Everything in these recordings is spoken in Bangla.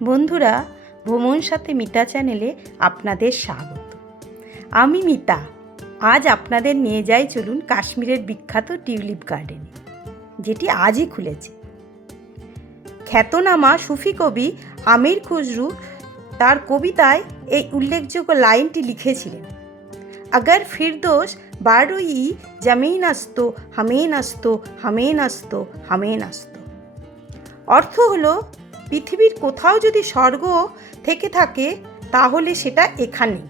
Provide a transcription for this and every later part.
বন্ধুরা, ভ্রমণ সাথে মিতা চ্যানেলে আপনাদের স্বাগত। আমি মিতা। আজ আপনাদের নিয়ে যাই, চলুন কাশ্মীরের বিখ্যাত টিউলিপ গার্ডেনে, যেটি আজই খুলেছে। খ্যাতনামা সুফি কবি আমির খুসরু তার কবিতায় এই উল্লেখযোগ্য লাইনটি লিখেছিলেন, अगर फिरदौस बारोई जमीन अस्तो हमें नस्तो हमें नस्तो हमें नस्तो। অর্থ হলো, পৃথিবীর কোথাও যদি স্বর্গ থেকে থাকে তাহলে সেটা এখানেই,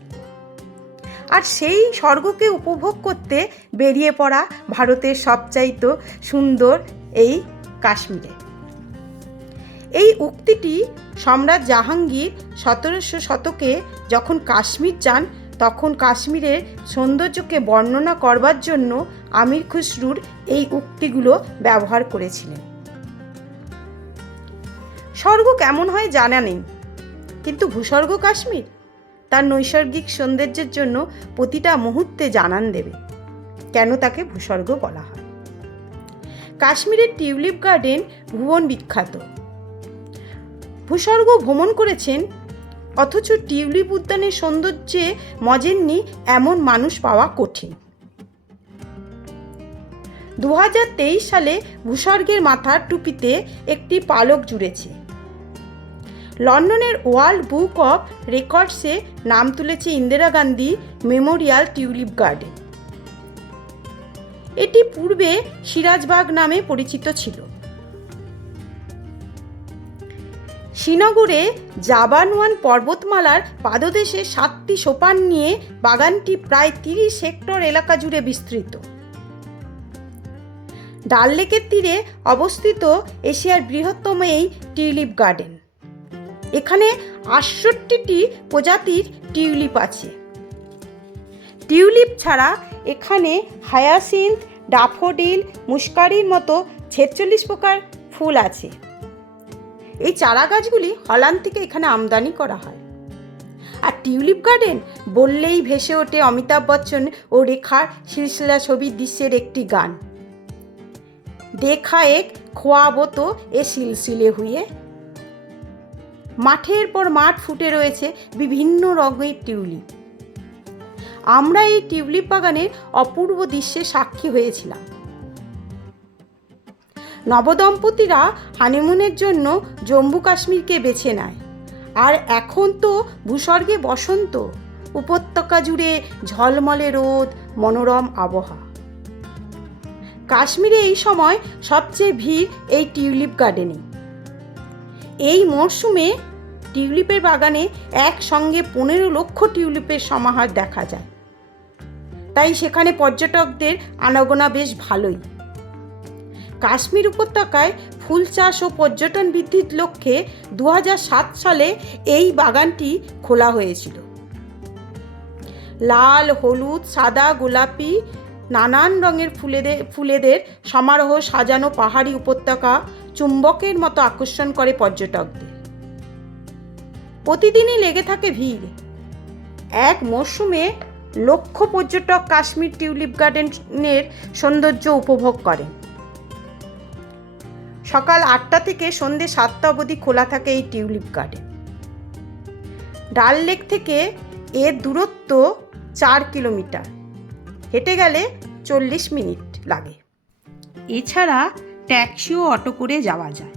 আর সেই স্বর্গকে উপভোগ করতে বেরিয়ে পড়া ভারতের সবচাইতে সুন্দর এই কাশ্মীরে। এই উক্তিটি সম্রাট জাহাঙ্গীর 1700 শতকে যখন কাশ্মীর যান, তখন কাশ্মীরের সৌন্দর্যকে বর্ণনা করবার জন্য আমির খুসরুর এই উক্তিগুলো ব্যবহার করেছিলেন। স্বর্গ কেমন হয় জানা নেই, কিন্তু ভূস্বর্গ কাশ্মীর তার নৈসর্গিক সৌন্দর্যের জন্য প্রতিটা মুহূর্তে জানান দেবে কেন তাকে ভূস্বর্গ বলা হয়। কাশ্মীরের টিউলিপ গার্ডেন ভুবন বিখ্যাত। ভূস্বর্গ ভ্রমণ করেছেন, অথচ টিউলিপ উদ্যানের সৌন্দর্যে মজেননি এমন মানুষ পাওয়া কঠিন। 2023 সালে ভূস্বর্গের মাথার টুপিতে একটি পালক জুড়েছে। লন্ডনের ওয়ার্ল্ড বুক অফ রেকর্ডসে নাম তুলেছে Indira Gandhi Memorial tulip garden. এটি পূর্বে সিরাজবাগ নামে পরিচিত ছিল। শ্রীনগরে জাবানওয়ান পর্বতমালার পাদদেশে 7টি সোপান নিয়ে বাগানটি প্রায় 30 হেক্টর এলাকা জুড়ে বিস্তৃত। ডাল লেকের তীরে অবস্থিত এশিয়ার বৃহত্তম এই টিউলিপ গার্ডেন। এখানে 68টি প্রজাতির টিউলিপ আছে। টিউলিপ ছাড়া এখানে হায়াসিন্থ, ড্যাফোডিল, মুস্কারির মতো 46 প্রকার ফুল আছে। এই চারা গাছগুলি হল্যান্ড থেকে এখানে আমদানি করা হয়। আর টিউলিপ গার্ডেন বললেই ভেসে ওঠে অমিতাভ বচ্চন ও রেখার সিলসিলা ছবির দৃশ্যের একটি গান, দেখা এক খোয়াবো তো এ সিলসিলে হুয়ে। মাঠের পর মাঠ ফুটে রয়েছে বিভিন্ন রঙের টিউলিপ। আমরা এই টিউলিপ বাগানের অপূর্ব দৃশ্যের সাক্ষী হয়েছিলাম। নবদম্পতিরা হানিমুনের জন্য জম্মু কাশ্মীরকে বেছে নেয়, আর এখন তো ভূস্বর্গে বসন্ত, উপত্যকা জুড়ে ঝলমলে রোদ, মনোরম আবহাওয়া। কাশ্মীরে এই সময় সবচেয়ে ভিড় এই টিউলিপ গার্ডেনে। এই মরশুমে টিউলিপের বাগানে একসঙ্গে 15 লক্ষ টিউলিপের সমাহার দেখা যায়, তাই সেখানে পর্যটকদের আনাগোনা বেশ ভালোই। কাশ্মীর উপত্যকায় ফুল চাষ ও পর্যটন বৃদ্ধির লক্ষ্যে 2007 সালে এই বাগানটি খোলা হয়েছিল। লাল, হলুদ, সাদা, গোলাপি নানান রঙের ফুলেদের সমারোহ সাজানো পাহাড়ি উপত্যকা চুম্বকের মতো আকর্ষণ করে পর্যটকদের। প্রতিদিনই লেগে থাকে ভিড়। এক মরশুমে লক্ষ পর্যটক কাশ্মীর টিউলিপ গার্ডেনের সৌন্দর্য উপভোগ করেন। সকাল 8টা থেকে সন্ধ্যে 7টা অবধি খোলা থাকে এই টিউলিপ গার্ডেন। ডাল লেক থেকে এর দূরত্ব 4 কিলোমিটার, হেঁটে গেলে 40 মিনিট লাগে। এছাড়া ট্যাক্সি ও অটো করে যাওয়া যায়।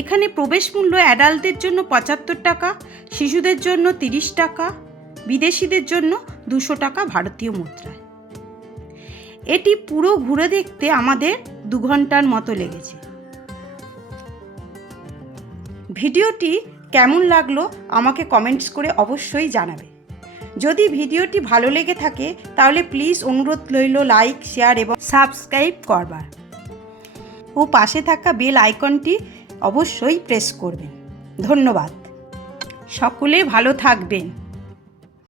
এখানে প্রবেশ মূল্য অ্যাডাল্টদের জন্য 75 টাকা, শিশুদের জন্য 30 টাকা, বিদেশিদের জন্য 200 টাকা ভারতীয় মুদ্রায়। এটি পুরো ঘুরে দেখতে আমাদের 2 ঘন্টার মতো লেগেছে। ভিডিওটি কেমন লাগলো আমাকে কমেন্টস করে অবশ্যই জানাবে। যদি ভিডিওটি ভালো লেগে থাকে তাহলে প্লিজ অনুরোধ রইল লাইক, শেয়ার এবং সাবস্ক্রাইব করবার, ও পাশে থাকা বেল আইকনটি অবশ্যই প্রেস করবেন। ধন্যবাদ। সকলে ভালো থাকবেন।